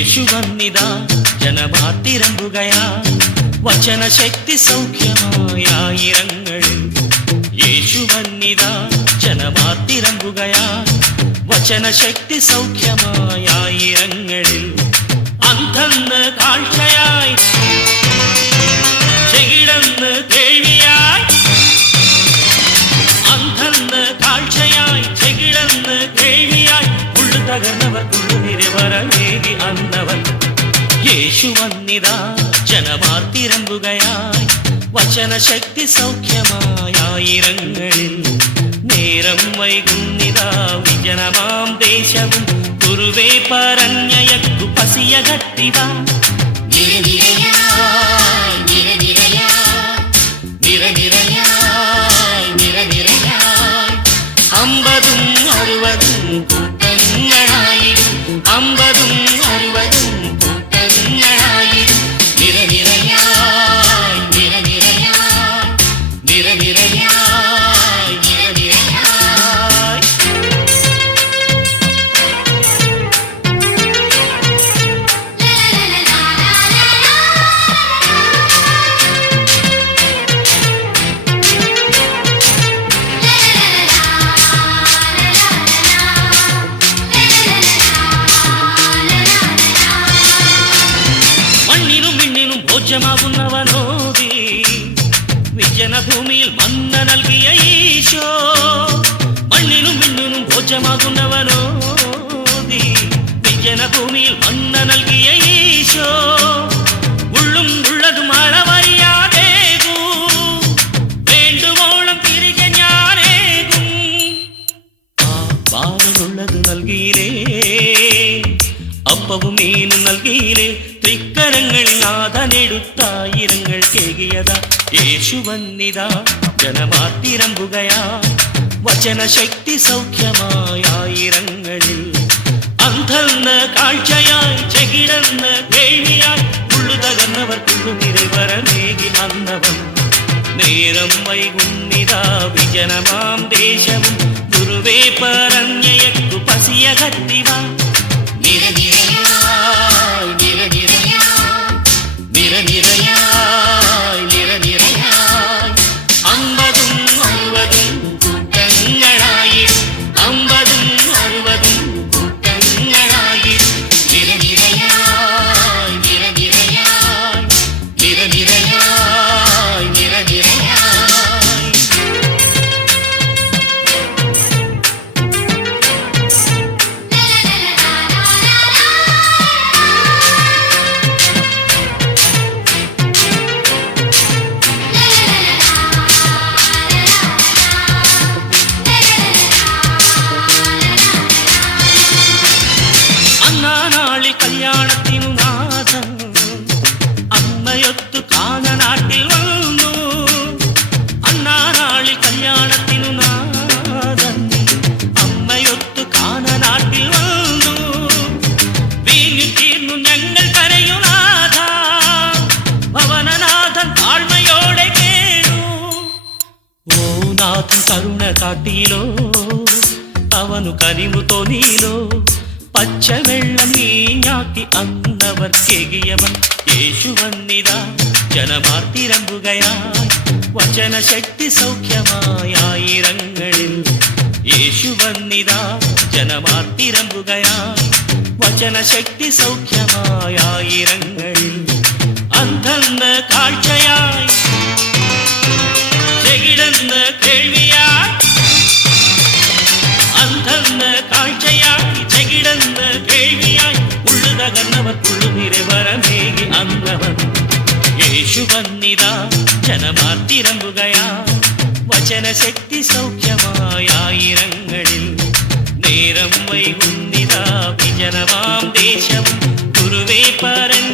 യേശു വന്നിതാ ജനമാർത്തിരമ്പുകയാ വചന ശക്തി സൗഖ്യമായ ആയിരങ്ങളിൽ. യേശു വന്നിതാ ജനമാർത്തിരമ്പുകയാ വചന ശക്തി സൗഖ്യമായ ആയിരങ്ങളിൽ. അന്ധന്ന് കാഴ്ചയായി ചെകിടന്ന് കേൾവിയായി, അന്ധന്ന് കാഴ്ചയായി ചെകിടന്ന് കേൾവിയായി ഉള്ളു തകർന്നവർ ഉള്ളുനിരവരമേകി അന്നവൻ. യേശു വന്നിതാ ജനമാർത്തിരമ്പുകയായി വചന ശക്തി സൗഖ്യമായ ആയിരങ്ങളിൽ. നേരം വൈകുന്നിതാ വിജനമാം ദേശവും കുറുവേ പറഞ്ഞയക്കു പസിയ കട്ടിവ. നിരനിരയായി നിരനിരയായി നിരനിരയായി നിരനിരയായി 50 60 കൂട്ടങ്ങളായിരും 50 60 കൂട്ടങ്ങളായിരും. നിരനിരയായി നിരനിരയായി നിരനിരയായി നിരനിരയായി. ഭോജ്യമാകുന്നവനോദി വിജന ഭൂമിയിൽ മന്ന നൽകിയ ഈശോ. മണ്ണിനും മിണ്ണിനും ഭോജ്യമാകുന്നവനോദി വിജന ഭൂമിയിൽ മന്ന നൽകിയ ഈശോ. ഉള്ളും ഉള്ളതും അളവറിയാതേകൂ വേണ്ടുവോളം തിരികെ ഞാനേകും. ആ ഭാരമുള്ളത് നൽകിയിലേ, അപ്പവും മീനും നൽകിയിലേ, തൃക്കരങ്ങളിൽ നാഥനെടുത്തായിരങ്ങൾ കേകിയതാ. യേശു വന്നിതാ ജനമാർത്തിരമ്പുകയാ വചന ശക്തി സൗഖ്യമായ ആയിരങ്ങളിൽ. അന്ധന്ന് കാഴ്ചയായി ചെകിടന്ന് കേൾവിയായി ഉള്ളു തകർന്നവർ ഉള്ളുനിരവരമേകി അന്നവൻ. നേരം വൈകുന്നിതാ വിജനമാം ദേശവും ഗുരുവേ പറഞ്ഞയക്കു പസിയ കട്ടിവ. നിരനിരയായി നിരനിരയായി നിരനിരയായി നിരനിരയായി 50 60 കൂട്ടങ്ങളായി 50 60 കൂട്ടങ്ങളായി. നിരനിരയായി നിരനിരയായി നിരനിരയായി നിരനിരയായി. കല്യാണത്തിനു നാഥൻ അമ്മയൊത്തു കാനനാട്ടിൽ വന്നു. അന്നാനാളിൽ കല്യാണത്തിനു നാഥൻ അമ്മയൊത്തു കാനനാട്ടിൽ വന്നു. വീഞ്ഞു തീർന്നു ഞങ്ങൾ കരയുനാഥ, ഭവനനാഥൻ താഴ്മയോടെ കേളു. ഓ നാഥൻ കരുണ കാട്ടിയിലോ അവനു കനിവു തോന്നിയിലോ. പച്ചവെള്ളം നീഞ്ഞാക്കി അന്നവർ കേകിയവൻ. യേശു വന്നിതാ ജനമാർത്തിരമ്പുകയായി വചന ശക്തി സൗഖ്യമായ ആയിരങ്ങളിൽ. യേശു വന്നിതാ ജനമാർത്തിരമ്പുകയായി വചന ശക്തി സൗഖ്യമായ ആയിരങ്ങളിൽ. അന്ധന്ന് കാഴ്ചയായി ചെകിടന്ന് കേൾവിയായി, അന്ധന്ന് കാഴ്ചയായി ചെകിടന്ന് കേൾവിയായി ഉള്ളു തകർന്നവർ ഉള്ളുനിരവരമേകി അന്നവൻ. യേശു വന്നിതാ ജനമാർത്തിരമ്പുകയാ വചന ശക്തി സൗഖ്യമായ ആയിരങ്ങളിൽ. നേരം വൈകുന്നിതാ വിജനമാം ദേശവും ഗുരുവേ പറഞ്ഞ